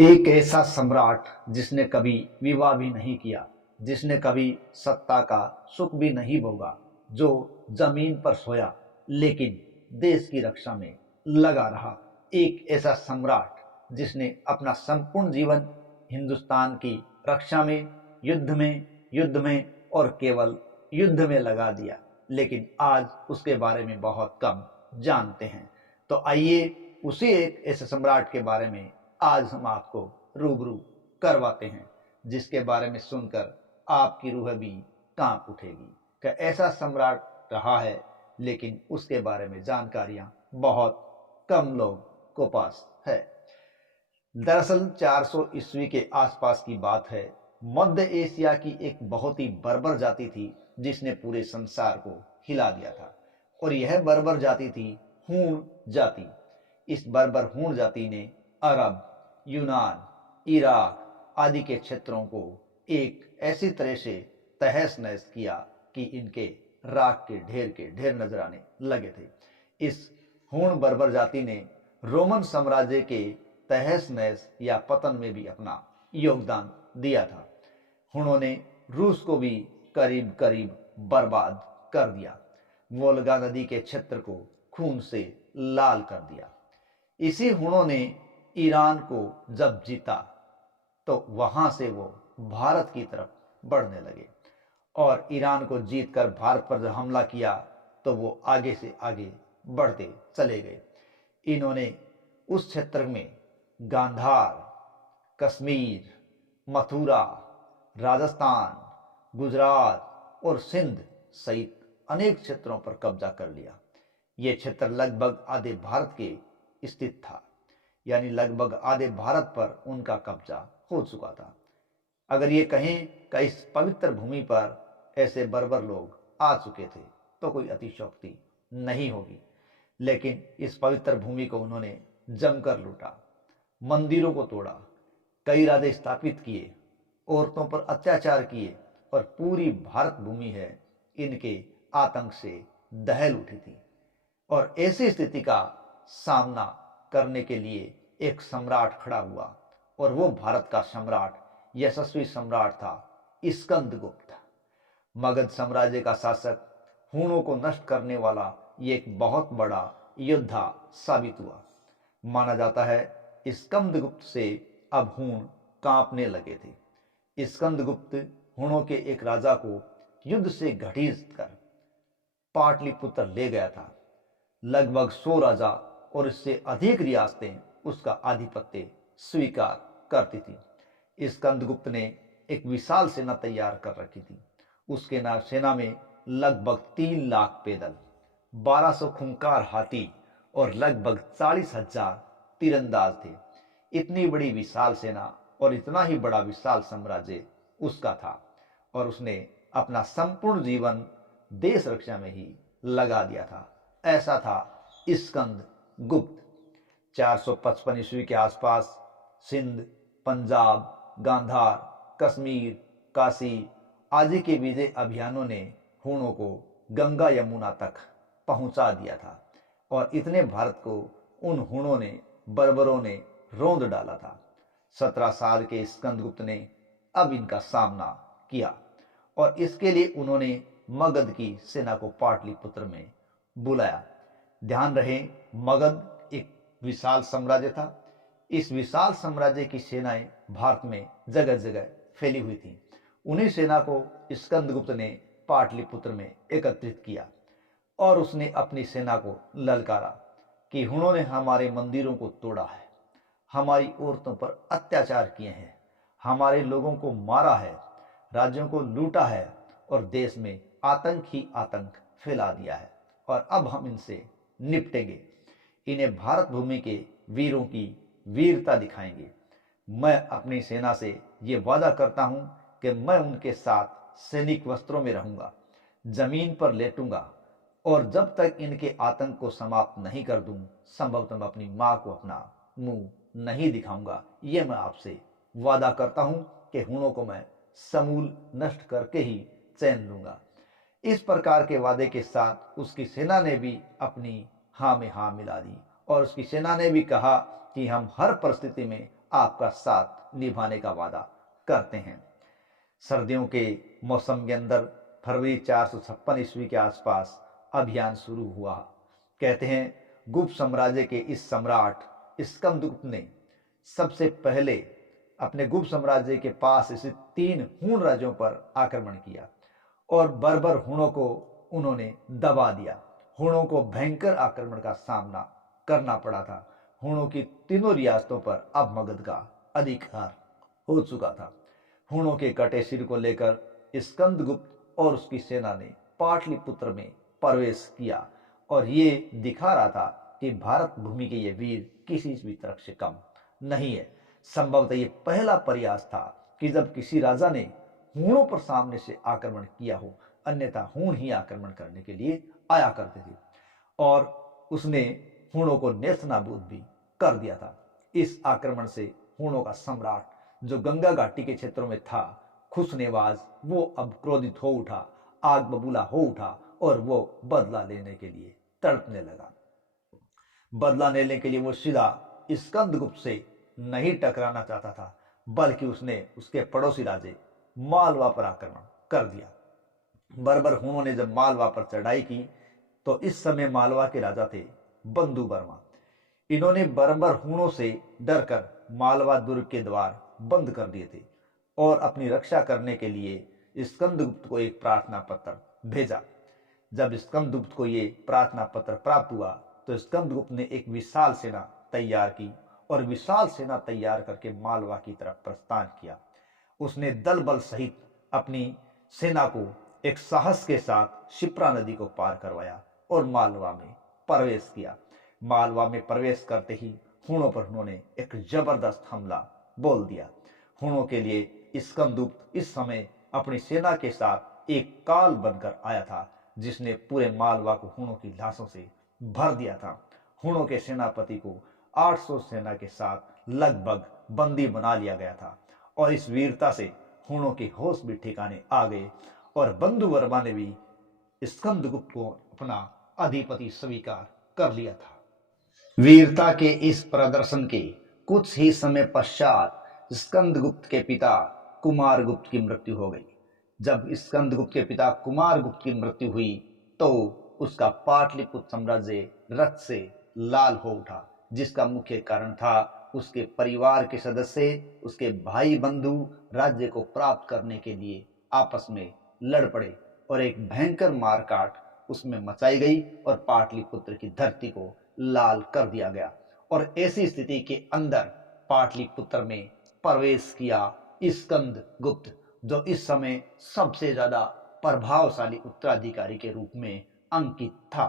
एक ऐसा सम्राट जिसने कभी विवाह भी नहीं किया, जिसने कभी सत्ता का सुख भी नहीं भोगा, जो जमीन पर सोया लेकिन देश की रक्षा में लगा रहा। एक ऐसा सम्राट जिसने अपना संपूर्ण जीवन हिंदुस्तान की रक्षा में, युद्ध में और केवल युद्ध में लगा दिया, लेकिन आज उसके बारे में बहुत कम जानते हैं। तो आइए उसी एक ऐसे सम्राट के बारे में आज हम आपको रूबरू करवाते हैं, जिसके बारे में सुनकर आपकी रूह भी कांप उठेगी। क्या ऐसा सम्राट रहा है, लेकिन उसके बारे में जानकारियां बहुत कम लोग को पास है। दरअसल 400 ईस्वी के आसपास की बात है। मध्य एशिया की एक बहुत ही बर्बर जाति थी जिसने पूरे संसार को हिला दिया था, और यह बर्बर जाति थी हूण जाति। इस बर्बर हूण जाति ने अरब, यूनान, इराक आदि के क्षेत्रों को एक ऐसी तरह से तहस नहस किया कि इनके राख के ढेर नजर आने लगे थे। इस हूण बर्बर जाति ने रोमन साम्राज्य के तहस नहस या पतन में भी अपना योगदान दिया था। उन्होंने रूस को भी करीब करीब बर्बाद कर दिया। वोल्गा नदी के क्षेत्र को खून से लाल कर दिया। इसी हुनों ने ईरान को जब जीता तो वहां से वो भारत की तरफ बढ़ने लगे, और ईरान को जीतकर भारत पर जब हमला किया तो वो आगे से आगे बढ़ते चले गए। इन्होंने उस क्षेत्र में गांधार, कश्मीर, मथुरा, राजस्थान, गुजरात और सिंध सहित अनेक क्षेत्रों पर कब्जा कर लिया। ये क्षेत्र लगभग आधे भारत के स्थित था, यानी लगभग आधे भारत पर उनका कब्जा हो चुका था। अगर ये कहें कि इस पवित्र भूमि पर ऐसे बर्बर लोग आ चुके थे तो कोई अतिशयोक्ति नहीं होगी। लेकिन इस पवित्र भूमि को उन्होंने जमकर लूटा, मंदिरों को तोड़ा, कई राजे स्थापित किए, औरतों पर अत्याचार किए, और पूरी भारत भूमि है इनके आतंक से दहल उठी थी। और ऐसी स्थिति का सामना करने के लिए एक सम्राट खड़ा हुआ, और वो भारत का सम्राट, यशस्वी सम्राट था स्कंदगुप्त। मगध साम्राज्य का शासक, हूणों को नष्ट करने वाला ये एक बहुत बड़ा योद्धा साबित हुआ। माना जाता है स्कंदगुप्त से अब हूण कांपने लगे थे। स्कंदगुप्त हूणों के एक राजा को युद्ध से घसीट कर पाटलिपुत्र ले गया था। लगभग 100 राजा और इससे अधिक रियासतें उसका आधिपत्य स्वीकार करती थी। स्कंदगुप्त ने एक विशाल सेना तैयार कर रखी थी। उसके सेना में लगभग 3 लाख पैदल, 1200 खूंखार हाथी और लगभग 40,000 तीरंदाज थे। इतनी बड़ी विशाल सेना और इतना ही बड़ा विशाल साम्राज्य उसका था, और उसने अपना संपूर्ण जीवन देश रक्षा में ही लगा दिया था। ऐसा था स्कंदगुप्त। 455 ईस्वी के आसपास सिंध, पंजाब, गांधार, कश्मीर, काशी आदि के विजय अभियानों ने हूणों को गंगा यमुना तक पहुंचा दिया था, और इतने भारत को उन हूणों ने, बर्बरों ने रौंद डाला था। 17 साल के स्कंदगुप्त ने अब इनका सामना किया, और इसके लिए उन्होंने मगध की सेना को पाटलिपुत्र में बुलाया। ध्यान रहे, मगध एक विशाल साम्राज्य था। इस विशाल साम्राज्य की सेनाएं भारत में जगह जगह फैली हुई थी। उन्हीं सेना को स्कंदगुप्त ने पाटलिपुत्र में एकत्रित किया, और उसने अपनी सेना को ललकारा कि उन्होंने हमारे मंदिरों को तोड़ा है, हमारी औरतों पर अत्याचार किए हैं, हमारे लोगों को मारा है, राज्यों को लूटा है, और देश में आतंक ही आतंक फैला दिया है, और अब हम इनसे निपटेंगे। इन्हें भारत भूमि के वीरों की वीरता दिखाएंगे। मैं अपनी सेना से ये वादा करता हूं कि मैं उनके साथ सैनिक वस्त्रों में रहूंगा, जमीन पर लेटूंगा, और जब तक इनके आतंक को समाप्त नहीं कर दूं, संभवतः मैं अपनी मां को अपना मुंह नहीं दिखाऊंगा। ये मैं आपसे वादा करता हूं कि हूणों को मैं समूल नष्ट करके ही चैन लूंगा। इस प्रकार के वादे के साथ उसकी सेना ने भी अपनी हाँ में हाँ मिला दी, और उसकी सेना ने भी कहा कि हम हर परिस्थिति में आपका साथ निभाने का वादा करते हैं। सर्दियों के मौसम के अंदर फरवरी 456 ईस्वी के आसपास अभियान शुरू हुआ। कहते हैं गुप्त साम्राज्य के इस सम्राट स्कंदगुप्त ने सबसे पहले अपने गुप्त साम्राज्य के पास स्थित 3 हूण राज्यों पर आक्रमण किया और बर्बर हुणों को उन्होंने दबा दिया। हुणों को भयंकर आक्रमण का सामना करना पड़ा था। हुणों की तीनों रियासतों पर अब मगध का अधिकार हो चुका था। हुणों के कटे सिर को लेकर स्कंदगुप्त और उसकी सेना ने पाटलिपुत्र में प्रवेश किया और ये दिखा रहा था कि भारत भूमि के ये वीर किसी भी तरह से कम नहीं है। संभवतः ये पहला प्रयास था कि जब किसी राजा ने हूणों पर सामने से आक्रमण किया हो, अन्यथा हूण ही आक्रमण करने के लिए आया करते थे और उसने हूणों को नेस्तनाबूद भी कर दिया था। इस आक्रमण से हूणों का सम्राट जो गंगा घाटी के क्षेत्रों में था, खुशनेवाज, वो अब क्रोधित हो उठा, आग बबूला हो उठा और वो बदला लेने के लिए तड़पने लगा। बदला लेने के लिए वो सीधा स्कंदगुप्त से नहीं टकराना चाहता था, बल्कि उसने उसके पड़ोसी राज्य मालवा पर आक्रमण कर दिया। बर्बर हुणों ने जब मालवा पर चढ़ाई की तो इस समय मालवा के राजा थे बंधु वर्मा। इन्होंने बर्बर हुणों से डरकर मालवा दुर्ग के द्वार बंद कर दिए थे और अपनी रक्षा करने के लिए स्कंदगुप्त को एक प्रार्थना पत्र भेजा। जब स्कंदगुप्त को ये प्रार्थना पत्र प्राप्त हुआ तो स्कंदगुप्त ने एक विशाल सेना तैयार की और विशाल सेना तैयार करके मालवा की तरफ प्रस्थान किया। उसने दल बल सहित अपनी सेना को एक साहस के साथ शिप्रा नदी को पार करवाया और मालवा में प्रवेश किया। मालवा में प्रवेश करते ही हूणों पर उन्होंने एक जबरदस्त हमला बोल दिया। हूणों के लिए स्कंदगुप्त इस समय अपनी सेना के साथ एक काल बनकर आया था, जिसने पूरे मालवा को हूणों की लाशों से भर दिया था। हूणों के सेनापति को 800 सेना के साथ लगभग बंदी बना लिया गया था और इस वीरता से हूणों के होश भी ठिकाने आ गए और बंधु वर्मा ने भी स्कंदगुप्त को अपना अधिपति स्वीकार कर लिया था। वीरता के इस प्रदर्शन के कुछ ही समय पश्चात स्कंदगुप्त के पिता कुमारगुप्त की मृत्यु हो गई। जब स्कंदगुप्त के पिता कुमारगुप्त की मृत्यु हुई तो उसका पाटलिपुत्र साम्राज्य रक्त से लाल हो उठा, जिसका मुख्य कारण था उसके परिवार के सदस्य, उसके भाई बंधु राज्य को प्राप्त करने के लिए आपस में लड़ पड़े और एक भयंकर मारकाट उसमें मचाई गई और पाटलिपुत्र की धरती को लाल कर दिया गया। और ऐसी स्थिति के अंदर पाटलिपुत्र में प्रवेश किया स्कंदगुप्त, जो इस समय सबसे ज्यादा प्रभावशाली उत्तराधिकारी के रूप में अंकित था।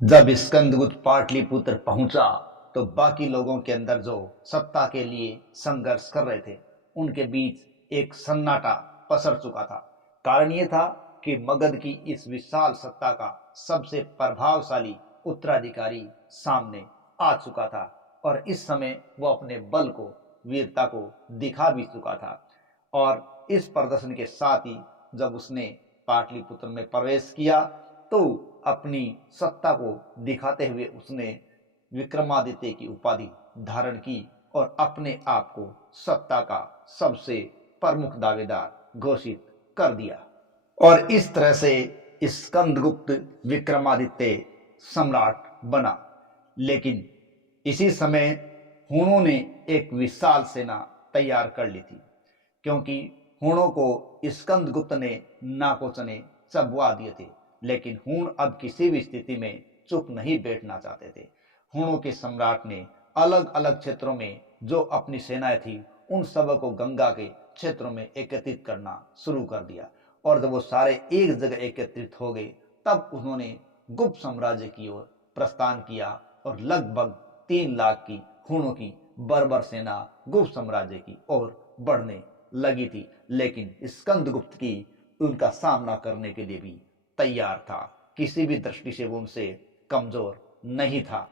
जब स्कंदगुप्त पाटलिपुत्र पहुंचा तो बाकी लोगों के अंदर जो सत्ता के लिए संघर्ष कर रहे थे उनके बीच एक सन्नाटा पसर चुका था। कारण यह था कि मगध की इस विशाल सत्ता का सबसे प्रभावशाली उत्तराधिकारी सामने आ चुका था और इस समय वो अपने बल को, वीरता को दिखा भी चुका था। और इस प्रदर्शन के साथ ही जब उसने पाटलिपुत्र में प्रवेश किया तो अपनी सत्ता को दिखाते हुए उसने विक्रमादित्य की उपाधि धारण की और अपने आप को सत्ता का सबसे प्रमुख दावेदार घोषित कर दिया। और इस तरह से स्कंदगुप्त विक्रमादित्य सम्राट बना। लेकिन इसी समय हूणों ने एक विशाल सेना तैयार कर ली थी, क्योंकि हूणों को स्कंदगुप्त ने नाकोचने चबवा दिए थे। लेकिन हूण अब किसी भी स्थिति में चुप नहीं बैठना चाहते थे। हूणों के सम्राट ने अलग अलग क्षेत्रों में जो अपनी सेनाएं थी उन सब को गंगा के क्षेत्रों में एकत्रित करना शुरू कर दिया और जब वो सारे एक जगह एकत्रित हो गए तब उन्होंने गुप्त साम्राज्य की ओर प्रस्थान किया और लगभग 3 लाख की हूणों की बर्बर सेना गुप्त साम्राज्य की ओर बढ़ने लगी थी। लेकिन स्कंदगुप्त की उनका सामना करने के लिए भी तैयार था, किसी भी दृष्टि से वो उनसे कमजोर नहीं था।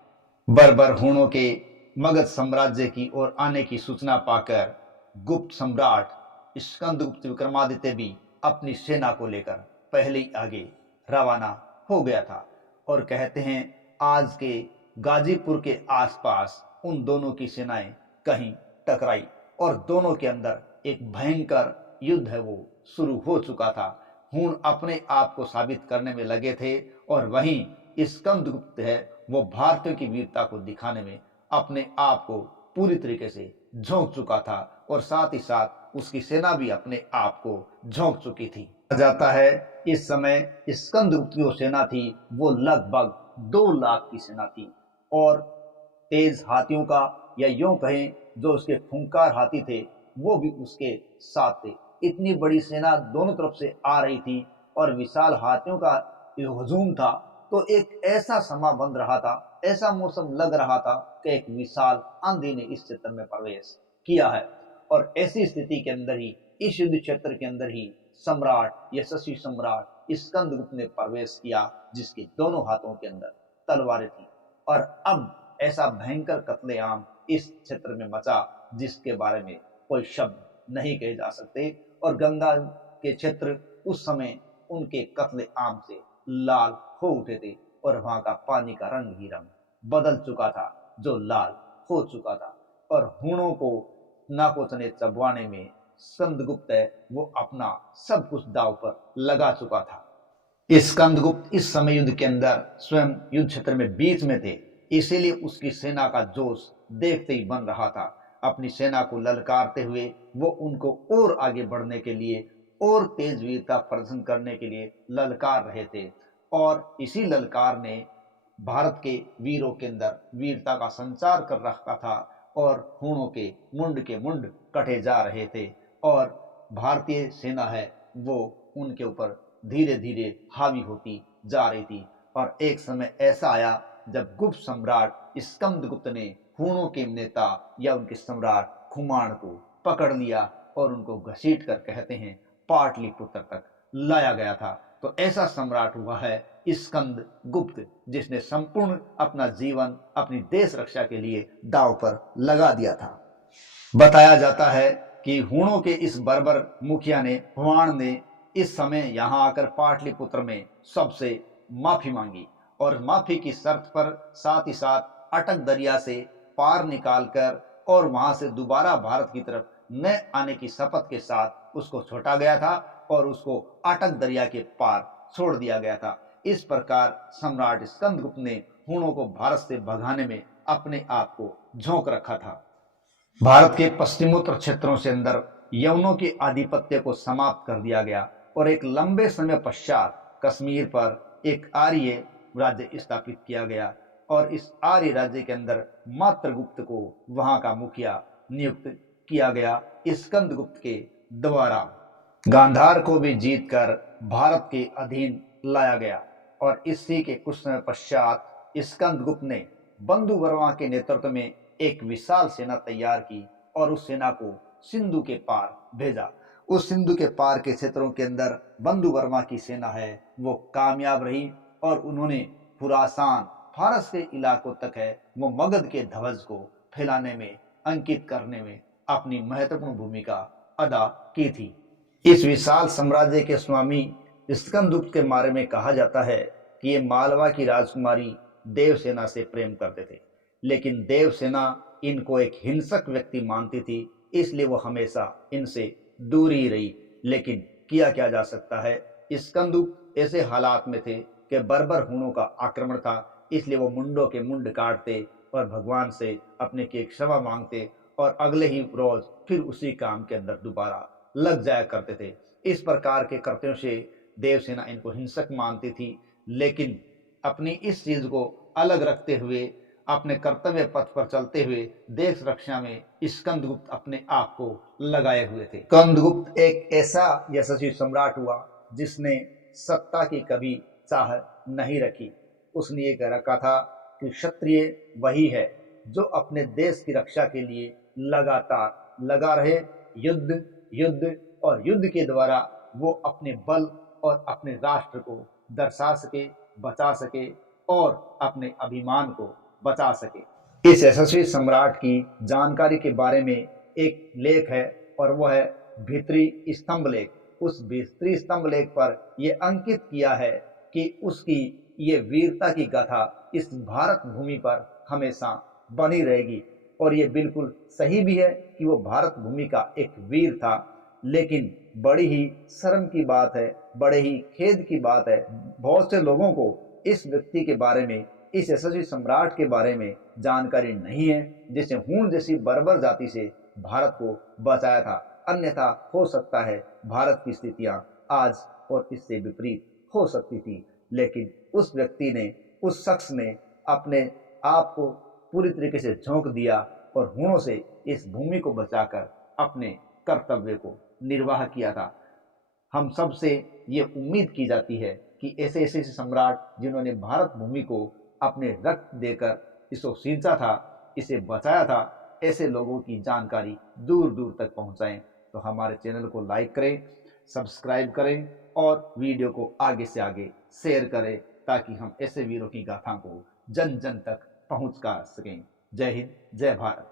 बर्बर हूणों के मगध साम्राज्य की ओर आने की सूचना पाकर गुप्त सम्राट स्कंदगुप्त विक्रमादित्य भी अपनी सेना को लेकर पहले ही आगे रवाना हो गया था। और कहते हैं आज के गाजीपुर के आसपास उन दोनों की सेनाएं कहीं टकराई और दोनों के अंदर एक भयंकर युद्ध है वो शुरू हो चुका था। हूण अपने आप को साबित करने में लगे थे और वहीं स्कंदगुप्त है वो भारतीयों की वीरता को दिखाने में अपने आप को पूरी तरीके से झोंक चुका था और साथ ही साथ उसकी सेना भी अपने आप को झोंक चुकी थी। जाता है इस समय स्कंदगुप्त की जो सेना थी वो लगभग 2 लाख की सेना थी और तेज हाथियों का या यूं कहें जो उसके खूंखार हाथी थे वो भी उसके साथ थे। इतनी बड़ी सेना दोनों तरफ से आ रही थी और विशाल हाथियों का जो हजूम था तो एक ऐसा समा बन रहा था, ऐसा मौसम लग रहा था कि एक विशाल आंधी ने इस क्षेत्र में प्रवेश किया है। और ऐसी स्थिति के अंदर ही इस युद्ध क्षेत्र के अंदर ही सम्राट यशस्वी सम्राट स्कंदगुप्त ने प्रवेश किया जिसके दोनों हाथों के अंदर तलवारें थी। और अब ऐसा भयंकर कत्लेआम इस क्षेत्र में मचा जिसके बारे में कोई शब्द नहीं कहे जा सकते। और गंगा के क्षेत्र उस समय उनके कत्लेआम से लाल हो उठे थे और वहां का पानी का रंग ही रंग बदल चुका था जो लाल हो चुका था। और हूणों को नाकोचने चबवाने में स्कंदगुप्त है वो अपना सब कुछ दांव पर लगा चुका था। स्कंदगुप्त इस समय युद्ध के अंदर स्वयं युद्ध क्षेत्र में बीच में थे, इसीलिए उसकी सेना का जोश देखते ही बन रहा था। अपनी सेना को ललकारते हुए वो उनको और आगे बढ़ने के लिए और तेज वीरता प्रदर्शन करने के लिए ललकार रहे थे। और इसी ललकार ने भारत के वीरों के अंदर वीरता का संचार कर रखा था और हूणों के मुंड कटे जा रहे थे और भारतीय सेना है वो उनके ऊपर धीरे धीरे हावी होती जा रही थी। और एक समय ऐसा आया जब गुप्त सम्राट स्कंदगुप्त ने हूणों के नेता या उनके सम्राट खुमान को पकड़ लिया और उनको घसीट कर कहते हैं पाटलिपुत्र तक लाया गया था। तो ऐसा सम्राट हुआ है स्कंदगुप्त जिसने संपूर्ण अपना जीवन अपनी देश रक्षा के लिए दांव पर लगा दिया था। बताया जाता है कि हूणों के इस बर्बर मुखिया ने हुआण ने इस समय यहां आकर पाटलिपुत्र में सबसे माफी मांगी और माफी की शर्त पर साथ ही साथ अटक दरिया से पार निकालकर और वहां से दोबारा भारत की तरफ न आने की शपथ के साथ उसको छोड़ा गया था और उसको अटक दरिया के पार छोड़ दिया गया था। इस प्रकार सम्राट स्कंदगुप्त ने हूणों को भारत से भगाने में अपने आप को झोंक रखा था। भारत के पश्चिमोत्तर क्षेत्रों से अंदर यवनों के आधिपत्य को समाप्त कर दिया गया और एक लंबे समय पश्चात कश्मीर पर एक आर्य राज्य स्थापित किया गया और इस आर्य राज्य के अंदर मात्रगुप्त को वहां का मुखिया नियुक्त किया गया स्कंदगुप्त के द्वारा। गांधार को भी जीतकर भारत के अधीन लाया गया और इसी के कुछ समय पश्चात स्कंदगुप्त ने बंधु वर्मा के नेतृत्व में एक विशाल सेना तैयार की और उस सेना को सिंधु के पार भेजा। उस सिंधु के पार के क्षेत्रों के अंदर बंधु वर्मा की सेना है वो कामयाब रही और उन्होंने खुरासान फारस के इलाकों तक है वो मगध के ध्वज को फैलाने में अंकित करने में अपनी महत्वपूर्ण भूमिका अदा की थी। इस विशाल साम्राज्य के स्वामी स्कंदगुप्त के बारे में कहा जाता है कि ये मालवा की राजकुमारी देवसेना से प्रेम करते थे, लेकिन देवसेना इनको एक हिंसक व्यक्ति मानती थी, इसलिए वो हमेशा इनसे दूर ही रही। लेकिन किया क्या जा सकता है, स्कंदगुप्त ऐसे हालात में थे कि बर्बर हूणों का आक्रमण था, इसलिए वो मुंडों के मुंड काटते और भगवान से अपने की क्षमा मांगते और अगले ही रोज फिर उसी काम के अंदर दोबारा लग जाया करते थे। इस प्रकार के कृत्यों से देवसेना इनको हिंसक मानती थी, लेकिन अपनी इस चीज को अलग रखते हुए अपने कर्तव्य पथ पर चलते हुए देश रक्षा में स्कंदगुप्त अपने आप को लगाए हुए थे। स्कंदगुप्त एक ऐसा यशस्वी सम्राट हुआ जिसने सत्ता की कभी चाह नहीं रखी। उसने ये कह रखा था कि क्षत्रिय वही है जो अपने देश की रक्षा के लिए लगातार लगा रहे, युद्ध युद्ध और युद्ध के द्वारा वो अपने बल और अपने राष्ट्र को दर्शा सके, बचा सके और अपने अभिमान को बचा सके। इस यशस्वी सम्राट की जानकारी के बारे में एक लेख है और वह है भीतरी स्तंभ लेख। उस भीतरी स्तंभ लेख पर यह अंकित किया है कि उसकी ये वीरता की गाथा इस भारत भूमि पर हमेशा बनी रहेगी और ये बिल्कुल सही भी है कि वो भारत भूमि का एक वीर था। लेकिन बड़ी ही शर्म की बात है, बड़े ही खेद की बात है, बहुत से लोगों को इस व्यक्ति के बारे में, इस यशस्वी सम्राट के बारे में जानकारी नहीं है, जिसने हूण जैसी बर्बर जाति से भारत को बचाया था। अन्यथा हो सकता है भारत की स्थितियां आज और इससे विपरीत हो सकती थी। लेकिन उस व्यक्ति ने, उस शख्स ने अपने आप को पूरी तरीके से झोंक दिया और हूणों से इस भूमि को बचाकर अपने कर्तव्य को निर्वाह किया था। हम सब से ये उम्मीद की जाती है कि ऐसे ऐसे सम्राट जिन्होंने भारत भूमि को अपने रक्त देकर इसको सींचा था, इसे बचाया था, ऐसे लोगों की जानकारी दूर दूर तक पहुंचाएं। तो हमारे चैनल को लाइक करें, सब्सक्राइब करें और वीडियो को आगे से आगे शेयर करें, ताकि हम ऐसे वीरों की गाथा को जन जन तक पहुंचा सकें। जय हिंद, जय भारत।